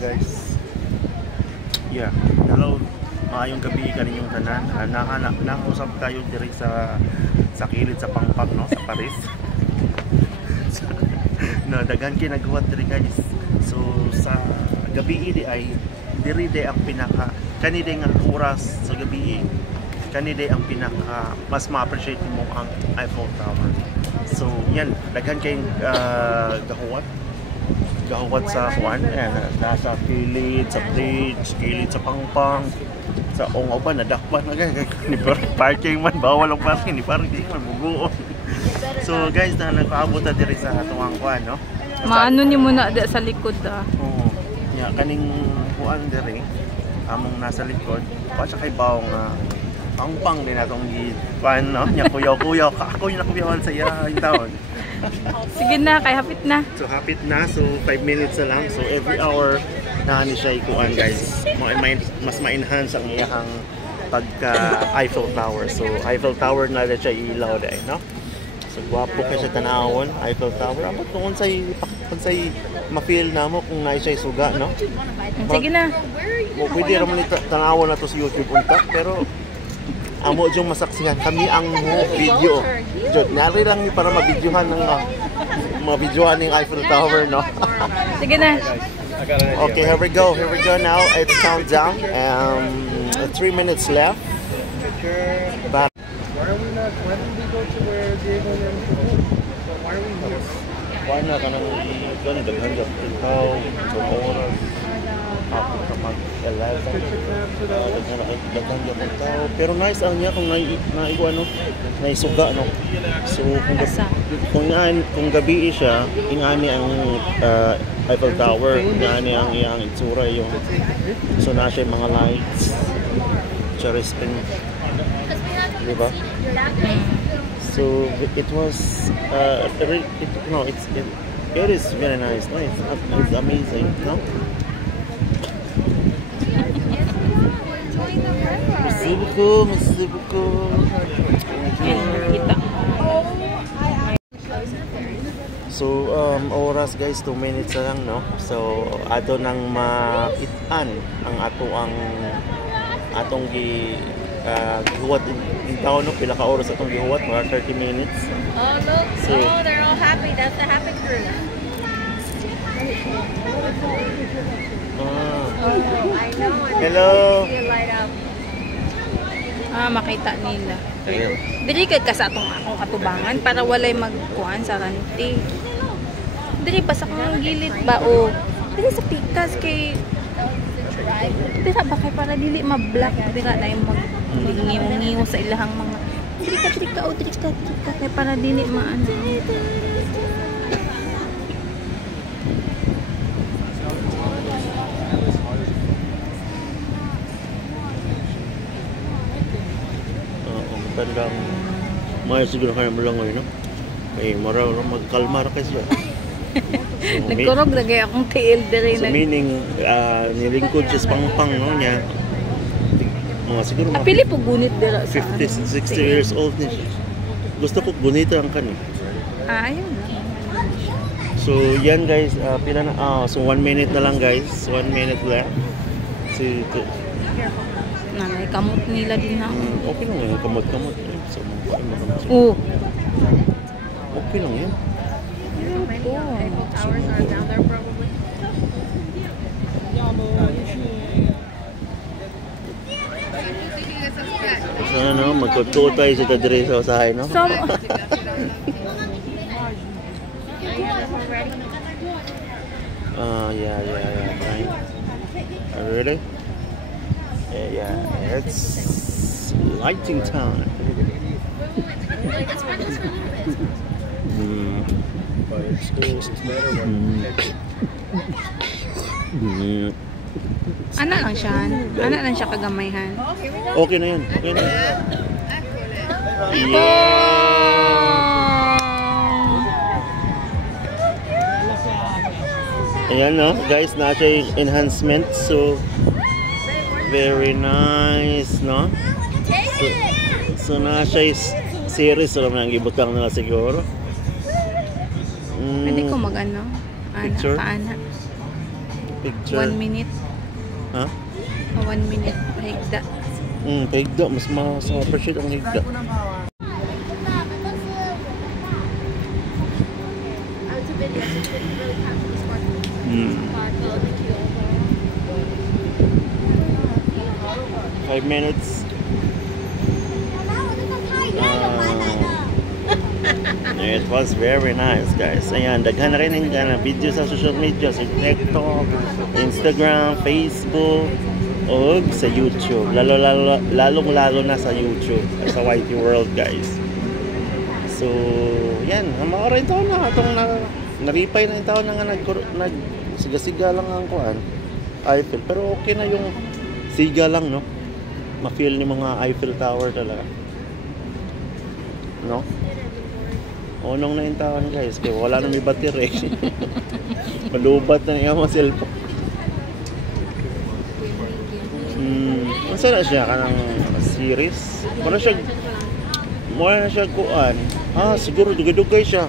guys. Yeah, hello. Maayong gabi kaninyong tanan. Nakausap tayo diri sa kilid sa Pangpang, no, sa Paris. No, daghan kay naghuwat diri guys. So sa gabi idi ay diri day ang pinaka kanide nga oras sa gabi. Kanide ang pinaka mas ma-appreciate mo ang Eiffel Tower. So yan, daghan kay gahuwat sa Juan, nasa kilid, sa bridge, kilid sa Pangpang, sa Ongaw pa, nadakpan na guys. Parking man, bawal ang parking, ni parking man, bubuo. So guys, nagpaabot na diri sa atong Juan, no? Maano ni mo na sa likod Oo. Yeah, kaning Juan diri, among nasa likod, pa siya kay bawang Pangpang din atong Juan, no? Nya kuyaw-kuyaw, ako yung nakuyawan sa yung taon. Sige na, kay hapit na. So hapit na, so 5 minutes na lang. So every hour na ni siya ikuan guys. Mas ma-enhance ang iyang pagka Eiffel Tower. So Eiffel Tower na siya ilaw dai, no? So gwapo ka siya tanawon, Eiffel Tower. Amot kung unsay ma-feel namo kung naay siya suga, no? Sige na. Mo pwede ra man tanawon na to sa YouTube unta, pero amo jung masaksihan kami ang video. Jud, nari lang para mabidyohan ng mabidyohan ng Eiffel Tower, no? Sige na. Okay, here we go now. It's countdown. 3 minutes left. But why don't we go to where Diego and why are we here? Why not kanang daghan jud ikaw sa oras ako sa mag-11 daghan jud tao, pero nice ang niya kung naigo ano, naisuga, no? So kung gabi siya, ingani ang Eiffel Tower, ingani ang iyang itsura yung so na siya mga lights, charispen, di ba? So it was it is very nice. It's amazing, no? Merci beaucoup. So oras guys, 2 minutes na lang, no? So ato nang ma-itan ang atong gihuwat in town, no? Pila ka oras atong gihuwat, mga 30 minutes. Oh look, so, they're all happy. That's the happy crew. I know. Hello. You light up. Makita nila. Dili kay ka sa akong katubangan para walay magkuan sa ranti. Dili pa sa kang gilid ba o dili sa pikas kay dira ba kay para dili ma-block, dira na yung mag-ngiw sa ilahang mga trika kay para dili maano. Tandang may siguro kaya mo lang ngayon, no? Kaya magkalma ra kayo. Nagkurog na kaya akong tail dere. So meaning nilingkod siya sa Pangpang, no, niya. Mga siguro mga pili po gunit dira sa 50, 60 years old niya siya. Gusto ko gunita ang kano. Ayun. So yan guys, pila na so 1 minute na lang guys. 1 minute left. Nanay kamot nila din na. Okay lang yan, kamot-kamot. So okay lang yan. Towers are down there probably. So ano, magkutuot tayo sa tadiri sa usahay, no? So, yeah, fine. Ready? Yeah, it's lighting time. But in schools, it's better when ana lang siya kagamaihan. Okay na yan. Ayan, no? Guys, na siya enhancement. So, very nice, no? So na siya series. So, naman ang ibutang na siguro. Pwede ko mag-ano? Picture? Paana. picture. 1 minute. Ha? 1 minute. Higda. Higda. Mas ma-appreciate ang higda. Hmm. 5 minutes. It was very nice, guys. Ayan, daghan na rin ang video sa social media, sa TikTok, Instagram, Facebook, o sa YouTube. Lalong-lalo na sa YouTube, sa YT World, guys. So, yan. Mga rin taon na. Itong naripay na yung taon na nga siga-siga lang ang kuhan. Eiffel. Pero okay na yung siga lang, no? Ma-feel ni mga Eiffel Tower talaga. No? Unong na yung taon, guys. Kaya wala na may battery. Malubat na niya mga cellphone. Masa na siya? Kanang series? Mura na siya kuan. Siguro dugay-dugay siya.